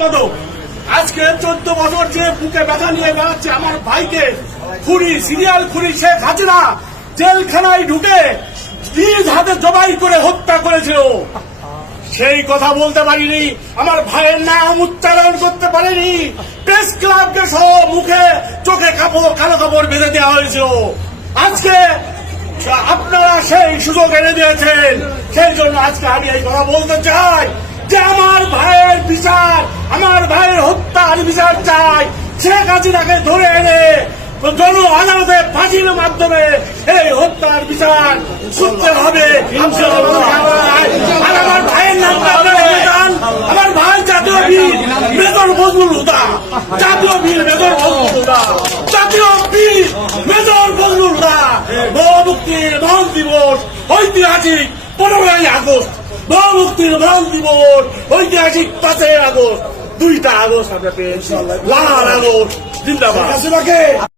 সম্পাদক আজকে চোদ্দ বছর যে বুকে ব্যথা নিয়ে বেড়াচ্ছে আমার ভাইকে, খুনি, সিরিয়াল খুনি শেখ হাসিনা, জেলখানায় ঢুকে নিজ হাতে জবাই করে হত্যা করেছিল। সেই কথা বলতে পারিনি, আমার ভাইয়ের নাম উচ্চারণ করতে পারিনি। প্রেস ক্লাবকে সহ মুখে, চোখে কাপড়, কালো কাপড় বেঁধে দেওয়া হয়েছিল। আজকে আপনারা সেই সুযোগ এনে দিয়েছেন। সেই জন্য আজকে আমি এই কথা বলতে চাই যে আমার ভাইয়ের বিচার আমার ভাইয়ের হত্যার বিচার চাই। শেখ হাসিনাকে ধরে এনে জন আদালতে ফাঁসির মাধ্যমে এই হত্যার বিচার করতে হবে। আর আমার ভাইয়ের যান। আমার ভাই জাতীয় বীর মেজর হুদা। জাতীয় বীর মেজর বজলুল হুদা। জাতীয় বীর মেজর বজলুল হুদা। মুক্তির মহান দিবস ঐতিহাসিক পনেরোই আগস্ট। মহান দিবস ঐতিহাসিক পাঁচই আগস্ট। দুইটা আগস্ট আমরা পেয়েছি। লাল আগস্ট জিন্দাবাদ।